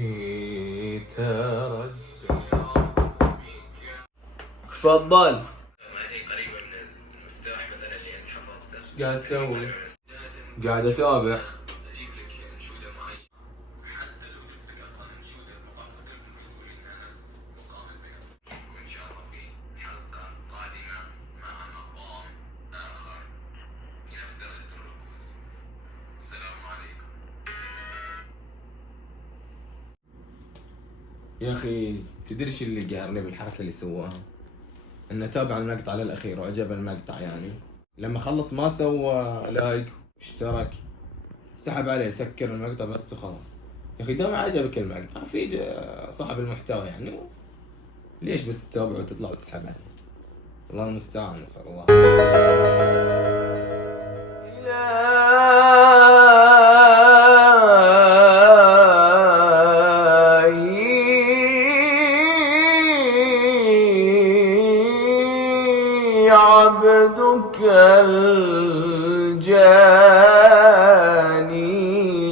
وجهي ترجع. تفضل. ايش قاعد تسوي؟ قاعد اتابع. يا اخي تدري ايش اللي قهرني بالحركه اللي سواها؟ انه تابع المقطع للاخير وعجب المقطع، يعني لما خلص ما سوى لايك واشترك، سحب عليه سكر المقطع بس وخلاص. يا اخي دام عجبك المقطع في صاحب المحتوى يعني ليش بس تتابع وتطلع وتسحب عليه؟ الله المستعان، نسأل الله. عبدك الجاني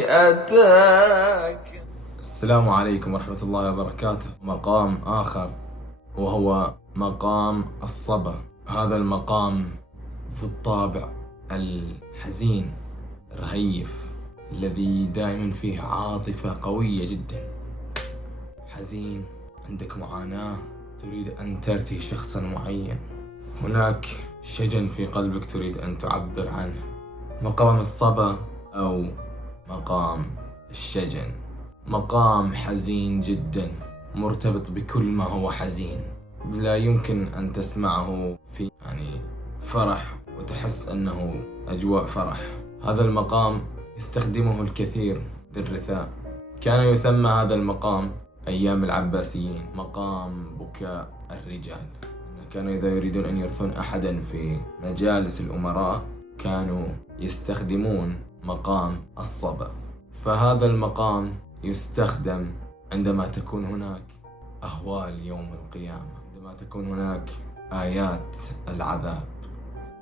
أتاك. السلام عليكم ورحمة الله وبركاته. مقام آخر وهو مقام الصبا. هذا المقام ذو الطابع الحزين الرهيف الذي دائما فيه عاطفة قوية جدا. حزين، عندك معاناة، تريد أن ترثي شخصا معين، هناك شجن في قلبك تريد أن تعبر عنه. مقام الصبا أو مقام الشجن مقام حزين جدا، مرتبط بكل ما هو حزين، لا يمكن أن تسمعه في فرح وتحس أنه أجواء فرح. هذا المقام يستخدمه الكثير للرثاء. كان يسمى هذا المقام أيام العباسيين مقام بكاء الرجال. كانوا إذا يريدون أن يرثون أحدا في مجالس الأمراء كانوا يستخدمون مقام الصبا. فهذا المقام يستخدم عندما تكون هناك أهوال يوم القيامة، عندما تكون هناك آيات العذاب،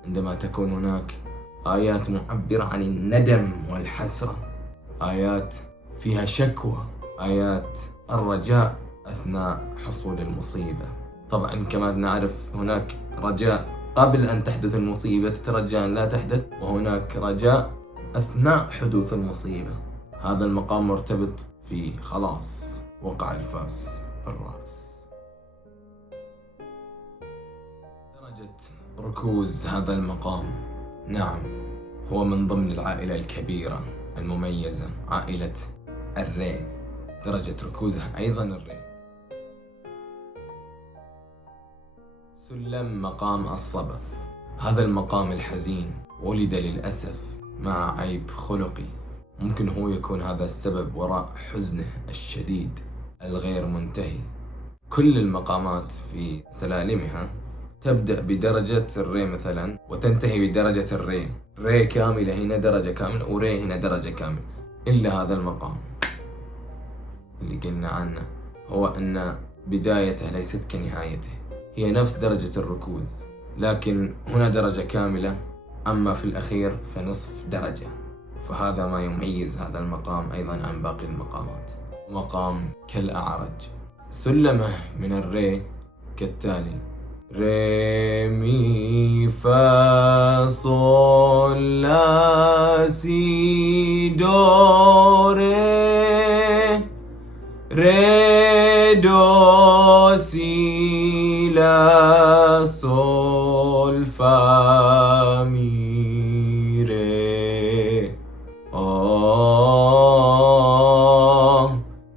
عندما تكون هناك آيات معبرة عن الندم والحسرة، آيات فيها شكوى، آيات الرجاء أثناء حصول المصيبة. طبعا كما نعرف هناك رجاء قبل أن تحدث المصيبة، تترجى أن لا تحدث، وهناك رجاء أثناء حدوث المصيبة. هذا المقام مرتبط في خلاص وقع الفاس بالرأس. درجة ركوز هذا المقام، نعم هو من ضمن العائلة الكبيرة المميزة، عائلة الري. درجة ركوزها أيضا الري. سلم مقام الصبا. هذا المقام الحزين ولد للأسف مع عيب خلقي، ممكن هو يكون هذا السبب وراء حزنه الشديد الغير منتهي. كل المقامات في سلالمها تبدأ بدرجة الري مثلا وتنتهي بدرجة الري. ري كاملة هنا درجة كاملة وري هنا درجة كاملة، إلا هذا المقام اللي قلنا عنه، هو أن بدايته ليست كنهايته، هي نفس درجة الركوز، لكن هنا درجة كاملة، أما في الأخير فنصف درجة. فهذا ما يميز هذا المقام أيضا عن باقي المقامات. مقام كالأعرج. سلمه من الري كالتالي: ري مي فا صول لا سي دو ري، ري دو سي لا صول فا مي ري.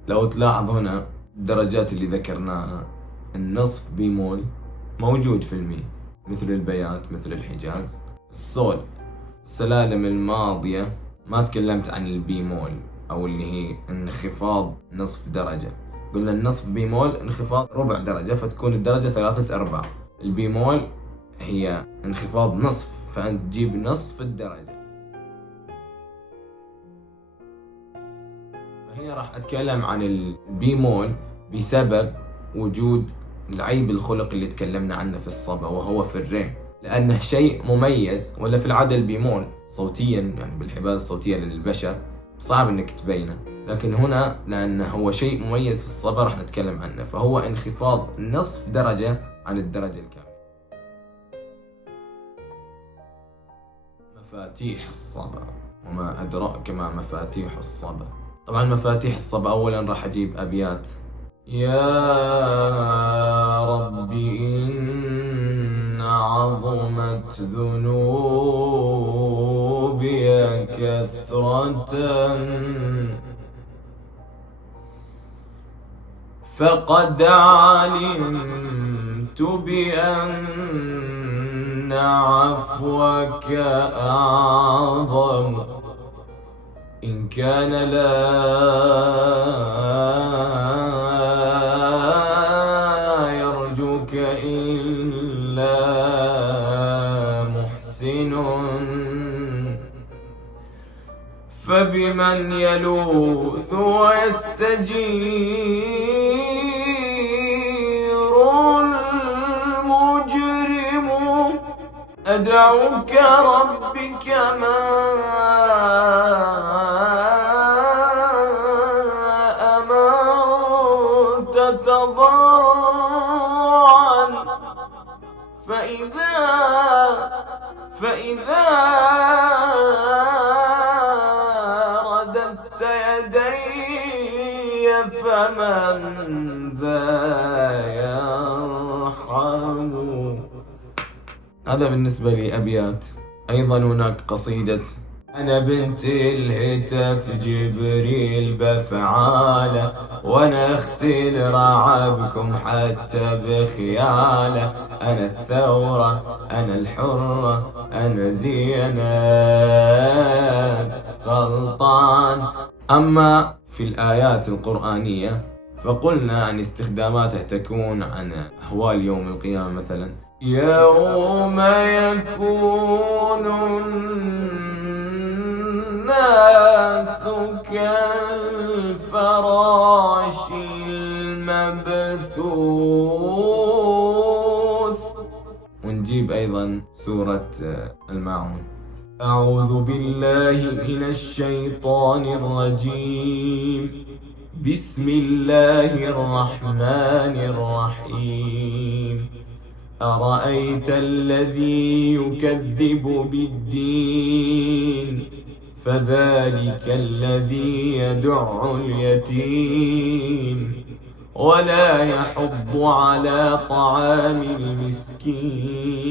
لو تلاحظ هنا الدرجات اللي ذكرناها، النصف بيمول موجود في المي مثل البيات مثل الحجاز. الصول السلالم الماضية ما تكلمت عن البيمول أو اللي هي انخفاض نصف درجة، قلنا النصف بيمول انخفاض ربع درجة فتكون الدرجة 3/4. البيمول هي انخفاض نصف، فأنت تجيب نصف الدرجة. فهنا راح أتكلم عن البيمول بسبب وجود العيب الخلقي اللي تكلمنا عنه في الصبا وهو في الري، لأنه شيء مميز. ولا في العادة البيمول صوتيا بالحبال الصوتية للبشر صعب انك تبينه، لكن هنا لأنه هو شيء مميز في الصبا راح نتكلم عنه، فهو انخفاض نصف درجة عن الدرجة الكاملة. مفاتيح الصبا، وما أدراك ما مفاتيح الصبا. طبعا مفاتيح الصبا أولا راح أجيب أبيات. يا رب إن عظمت ذنوبي كثرة، فقد علمت بأن عفوك أعظم، إن كان لا يرجوك إلا محسن، فبمن يلوذ ويستجير المجرم، أدعوك ربي كما أمرت تضرعا، فإذا رددت يدي فمن ذا يرحم. هذا بالنسبة لأبيات. أيضا هناك قصيدة أنا بنت الهتف جبريل بفعاله، وأنا أختي لرعبكم حتى بخياله، أنا الثورة أنا الحرة أنا زينب غلطان. أما في الآيات القرآنية فقلنا عن استخداماتها تكون عن أهوال يوم القيامة، مثلا يوم يكون الناس كالفراش المبثوث. ونجيب أيضا سورة الماعون. أعوذ بالله من الشيطان الرجيم، بسم الله الرحمن الرحيم. أرأيت الذي يكذب بالدين، فذلك الذي يدع اليتيم، ولا يحض على طعام المسكين،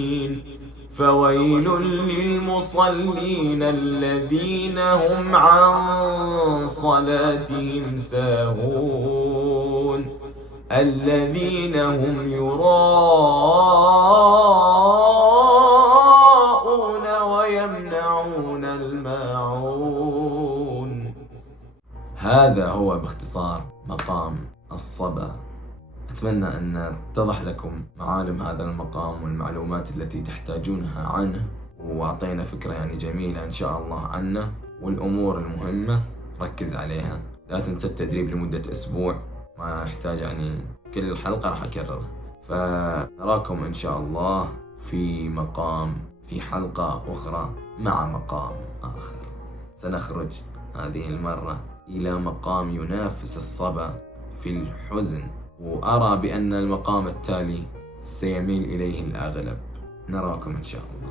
فويل للمصلين الذين هم عن صلاتهم ساهون، الذين هم يراءون ويمنعون الماعون. هذا هو باختصار مقام الصبا. أتمنى أن تتضح لكم معالم هذا المقام والمعلومات التي تحتاجونها عنه، وأعطينا فكرة يعني جميلة إن شاء الله عنه، والأمور المهمة ركز عليها. لا تنسى التدريب لمدة أسبوع، ما يحتاج يعني كل حلقة راح أكررها. فنراكم إن شاء الله في حلقة أخرى مع مقام آخر. سنخرج هذه المرة إلى مقام ينافس الصبا في الحزن، وأرى بأن المقام التالي سيميل إليه الأغلب. نراكم إن شاء الله.